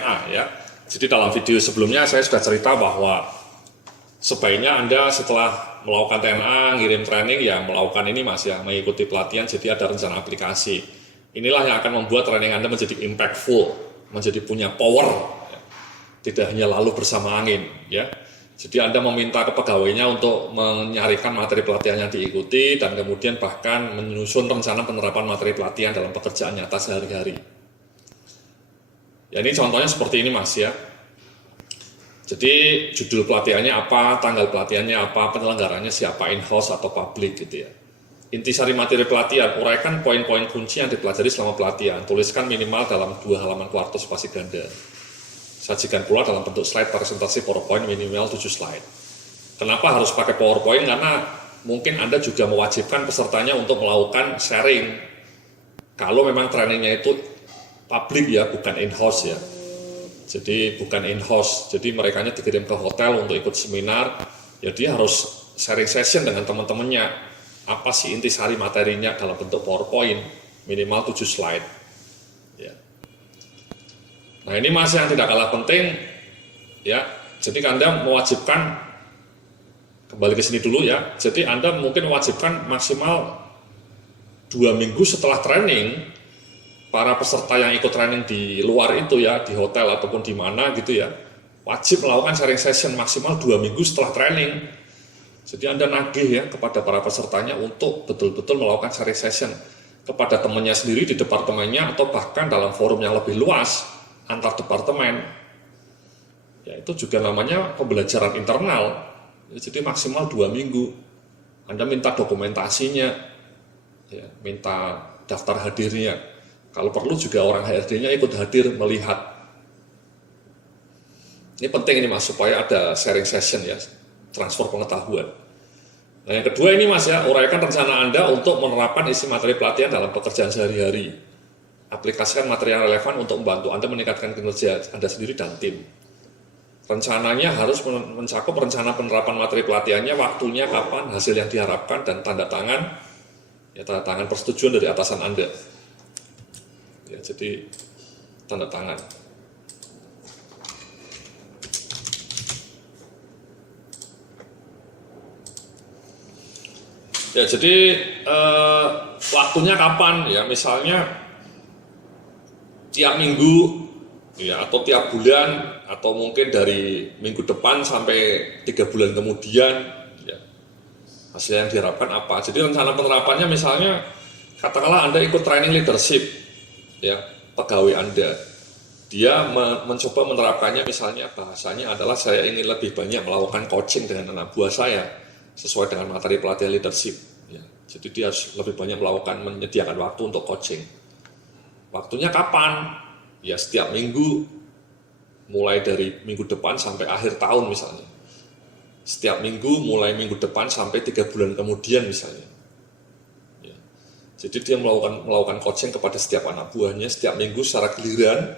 TNA ya. Jadi dalam video sebelumnya saya sudah cerita bahwa sebaiknya Anda setelah melakukan TNA, ngirim training ya melakukan ini Mas ya, mengikuti pelatihan, jadi ada rencana aplikasi. Inilah yang akan membuat training Anda menjadi impactful, menjadi punya power, ya. Tidak hanya lalu bersama angin ya. Jadi Anda meminta ke pegawainya untuk menyarikan materi pelatihan yang diikuti dan kemudian bahkan menyusun rencana penerapan materi pelatihan dalam pekerjaan nyata sehari-hari. Ya ini contohnya seperti ini Mas ya. Jadi judul pelatihannya apa, tanggal pelatihannya apa, penyelenggaranya siapa, in-house atau public gitu ya. Intisari materi pelatihan, uraikan poin-poin kunci yang dipelajari selama pelatihan, tuliskan minimal dalam 2 halaman kuarto spasi ganda. Sajikan pula dalam bentuk slide presentasi PowerPoint minimal 7 slide. Kenapa harus pakai PowerPoint? Karena mungkin Anda juga mewajibkan pesertanya untuk melakukan sharing. Kalau memang trainingnya itu publik ya, bukan in-house ya. Jadi bukan in-house, jadi mereka dikirim ke hotel untuk ikut seminar, ya dia harus sharing session dengan teman-temannya. Apa sih intisari materinya dalam bentuk PowerPoint, minimal 7 slide. Ya. Nah ini Mas yang tidak kalah penting, ya. Jadi Anda mewajibkan, kembali ke sini dulu ya, jadi Anda mungkin mewajibkan maksimal 2 minggu setelah training, para peserta yang ikut training di luar itu ya, di hotel ataupun di mana gitu ya, wajib melakukan sharing session maksimal 2 minggu setelah training. Jadi Anda nagih ya kepada para pesertanya untuk betul-betul melakukan sharing session kepada temannya sendiri di departemennya atau bahkan dalam forum yang lebih luas antar departemen. Ya itu juga namanya pembelajaran internal. Jadi maksimal 2 minggu. Anda minta dokumentasinya, ya, minta daftar hadirnya. Kalau perlu juga orang HRD-nya ikut hadir melihat. Ini penting ini Mas, supaya ada sharing session ya, transfer pengetahuan. Nah yang kedua ini Mas ya, uraikan rencana Anda untuk menerapkan isi materi pelatihan dalam pekerjaan sehari-hari. Aplikasikan materi yang relevan untuk membantu Anda meningkatkan kinerja Anda sendiri dan tim. Rencananya harus mencakup rencana penerapan materi pelatihannya, waktunya, kapan, hasil yang diharapkan, dan tanda tangan, ya tanda tangan persetujuan dari atasan Anda. Ya, jadi tanda tangan. Ya, jadi waktunya kapan? Ya, misalnya tiap minggu, ya, atau tiap bulan, atau mungkin dari minggu depan sampai 3 bulan kemudian. Ya, hasil yang diharapkan apa? Jadi rencana penerapannya misalnya, katakanlah Anda ikut training leadership, ya, pegawai Anda. Dia mencoba menerapkannya, misalnya bahasanya adalah saya ingin lebih banyak melakukan coaching dengan anak buah saya sesuai dengan materi pelatihan leadership. Ya, jadi dia harus lebih banyak menyediakan waktu untuk coaching. Waktunya kapan? Ya setiap minggu, mulai dari minggu depan sampai akhir tahun misalnya. Setiap minggu mulai minggu depan sampai 3 bulan kemudian misalnya. Ya. Jadi dia melakukan coaching kepada setiap anak buahnya setiap minggu secara giliran.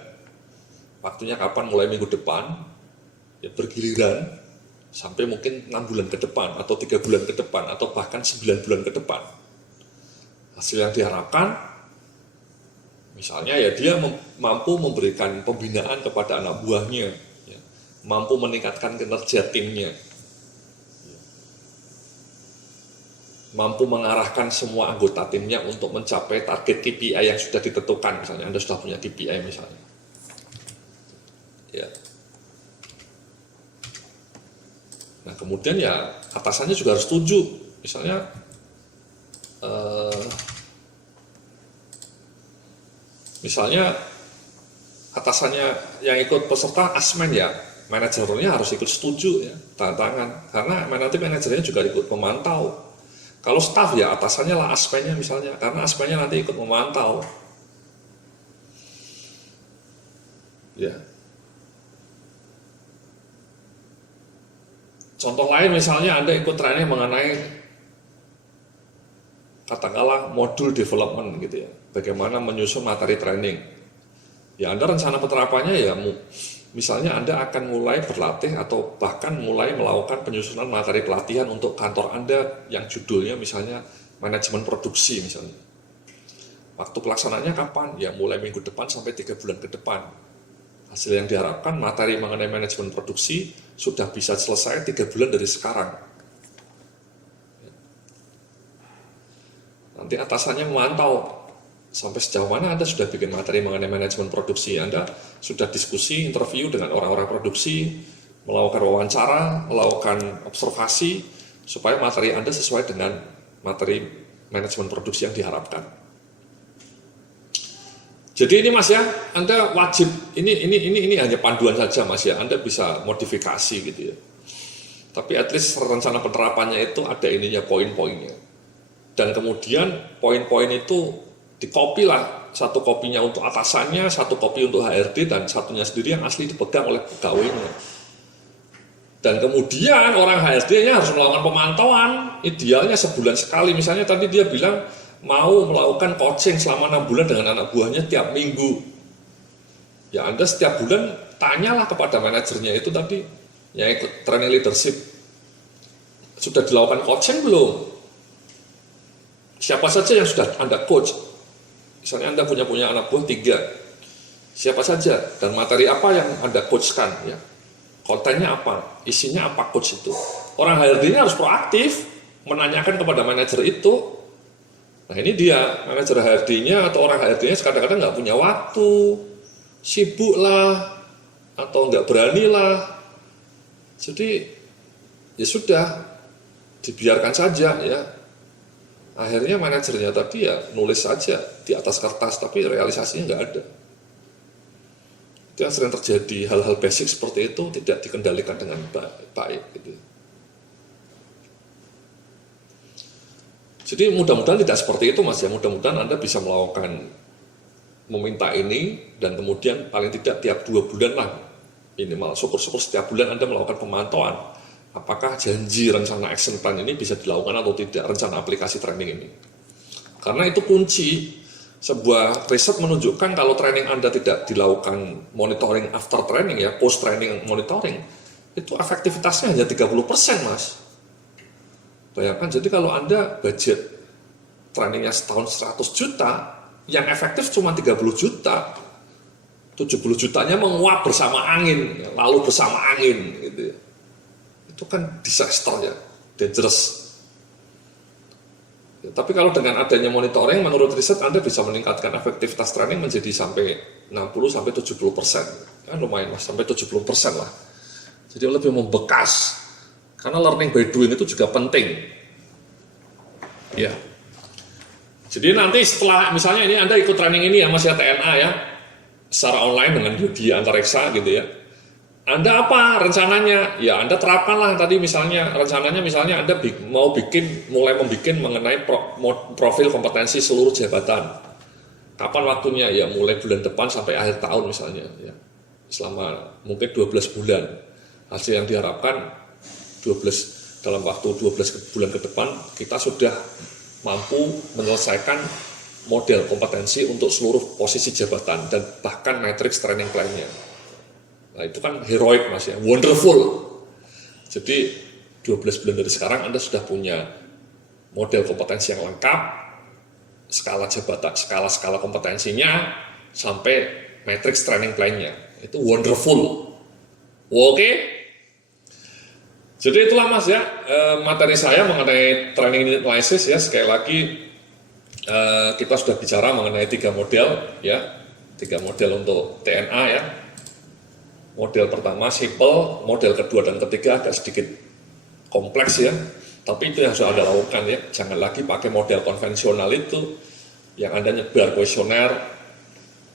Waktunya kapan? Mulai minggu depan, ya bergiliran sampai mungkin 6 bulan ke depan atau 3 bulan ke depan atau bahkan 9 bulan ke depan. Hasil yang diharapkan, misalnya ya dia mampu memberikan pembinaan kepada anak buahnya, ya, mampu meningkatkan kinerja timnya, ya, mampu mengarahkan semua anggota timnya untuk mencapai target KPI yang sudah ditentukan. Misalnya Anda sudah punya KPI misalnya. Ya. Nah kemudian ya atasannya juga harus setuju, misalnya atasannya yang ikut peserta asmen ya, manajernya harus ikut setuju ya, tanda tangan, karena nanti manajernya juga ikut memantau. Kalau staf ya atasannya lah asmennya misalnya, karena asmennya nanti ikut memantau. Ya. Contoh lain misalnya Anda ikut training mengenai katakanlah modul development gitu ya, bagaimana menyusun materi training. Ya Anda rencana penerapannya ya misalnya Anda akan mulai berlatih atau bahkan mulai melakukan penyusunan materi pelatihan untuk kantor Anda yang judulnya misalnya manajemen produksi misalnya. Waktu pelaksananya kapan? Ya mulai minggu depan sampai 3 bulan ke depan. Hasil yang diharapkan materi mengenai manajemen produksi sudah bisa selesai 3 bulan dari sekarang. Nanti atasannya memantau sampai sejauh mana Anda sudah bikin materi mengenai manajemen produksi. Anda sudah diskusi, interview dengan orang-orang produksi, melakukan wawancara, melakukan observasi, supaya materi Anda sesuai dengan materi manajemen produksi yang diharapkan. Jadi ini Mas ya, Anda wajib, ini hanya panduan saja Mas ya, Anda bisa modifikasi gitu ya. Tapi at least rencana penerapannya itu ada ininya, poin-poinnya. Dan kemudian poin-poin itu dikopi lah, satu kopinya untuk atasannya, satu kopi untuk HRD, dan satunya sendiri yang asli dipegang oleh pegawainya. Dan kemudian orang HRD-nya harus melakukan pemantauan, idealnya sebulan sekali. Misalnya tadi dia bilang mau melakukan coaching selama 6 bulan dengan anak buahnya tiap minggu. Ya Anda setiap bulan tanyalah kepada manajernya itu tadi, yang ikut training leadership, sudah dilakukan coaching belum? Siapa saja yang sudah Anda coach? Misalnya Anda punya anak buah 3, siapa saja dan materi apa yang Anda coachkan ya? Kontennya apa, isinya apa coach itu. Orang HRD-nya harus proaktif menanyakan kepada manajer itu. Nah ini dia, manajer HRD-nya atau orang HRD-nya kadang-kadang nggak punya waktu, sibuk lah, atau nggak berani lah. Jadi ya sudah, dibiarkan saja ya. Akhirnya manajernya tadi ya nulis saja di atas kertas, tapi realisasinya nggak ada. Itu yang sering terjadi, hal-hal basic seperti itu tidak dikendalikan dengan baik gitu. Jadi mudah-mudahan tidak seperti itu Mas ya, mudah-mudahan Anda bisa melakukan meminta ini, dan kemudian paling tidak tiap 2 bulan lah, minimal syukur-syukur setiap bulan Anda melakukan pemantauan apakah janji rencana action plan ini bisa dilakukan atau tidak, rencana aplikasi training ini. Karena itu kunci. Sebuah riset menunjukkan kalau training Anda tidak dilakukan monitoring after training ya, post training monitoring, itu efektivitasnya hanya 30% Mas. Bayangkan, jadi kalau Anda budget trainingnya setahun 100 juta, yang efektif cuma 30 juta, 70 jutanya menguap bersama angin, lalu bersama angin gitu. Itu kan disaster ya, dangerous. Tapi kalau dengan adanya monitoring, menurut riset Anda bisa meningkatkan efektivitas training menjadi sampai 60-70%. Kan lumayan Mas, sampai 70% lah. Jadi lebih membekas. Karena learning by doing itu juga penting. Ya. Jadi nanti setelah, misalnya ini Anda ikut training ini ya Mas ya, TNA ya, secara online dengan Yudi Antareksa gitu ya. Anda apa rencananya? Ya Anda terapkanlah tadi misalnya, rencananya misalnya Anda mau mulai membuat mengenai profil kompetensi seluruh jabatan. Kapan waktunya? Ya mulai bulan depan sampai akhir tahun misalnya. Ya. Selama mungkin 12 bulan. Hasil yang diharapkan dalam waktu 12 bulan ke depan kita sudah mampu menyelesaikan model kompetensi untuk seluruh posisi jabatan dan bahkan matriks training plan-nya. Nah itu kan heroik Mas ya, wonderful. Jadi 12 bulan dari sekarang Anda sudah punya model kompetensi yang lengkap, skala jabatan, skala kompetensinya, sampai matrix training plan-nya. Itu wonderful. Oke? Jadi itulah Mas ya, materi saya mengenai training unit analysis ya. Sekali lagi kita sudah bicara mengenai 3 model ya, 3 model untuk TNA ya. Model pertama simple, model kedua dan ketiga agak sedikit kompleks ya, tapi itu yang sudah Anda lakukan ya. Jangan lagi pakai model konvensional itu yang Anda nyebar kuesioner,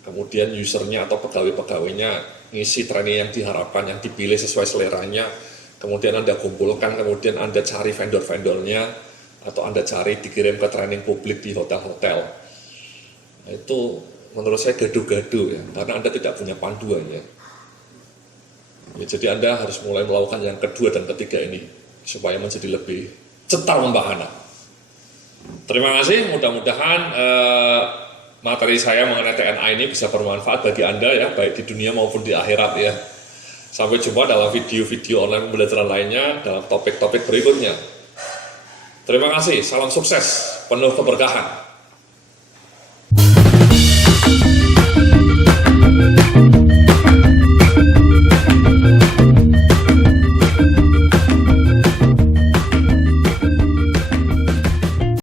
kemudian usernya atau pegawai-pegawainya ngisi training yang diharapkan, yang dipilih sesuai seleranya, kemudian Anda kumpulkan, kemudian Anda cari vendor-vendornya, atau Anda cari dikirim ke training publik di hotel-hotel. Nah, itu menurut saya gaduh-gaduh ya, karena Anda tidak punya panduannya. Ya, jadi Anda harus mulai melakukan yang kedua dan ketiga ini supaya menjadi lebih cetar membahana. Terima kasih, mudah-mudahan materi saya mengenai TNA ini bisa bermanfaat bagi Anda ya, baik di dunia maupun di akhirat ya. Sampai jumpa dalam video-video online pembelajaran lainnya dalam topik-topik berikutnya. Terima kasih, salam sukses, penuh keberkahan.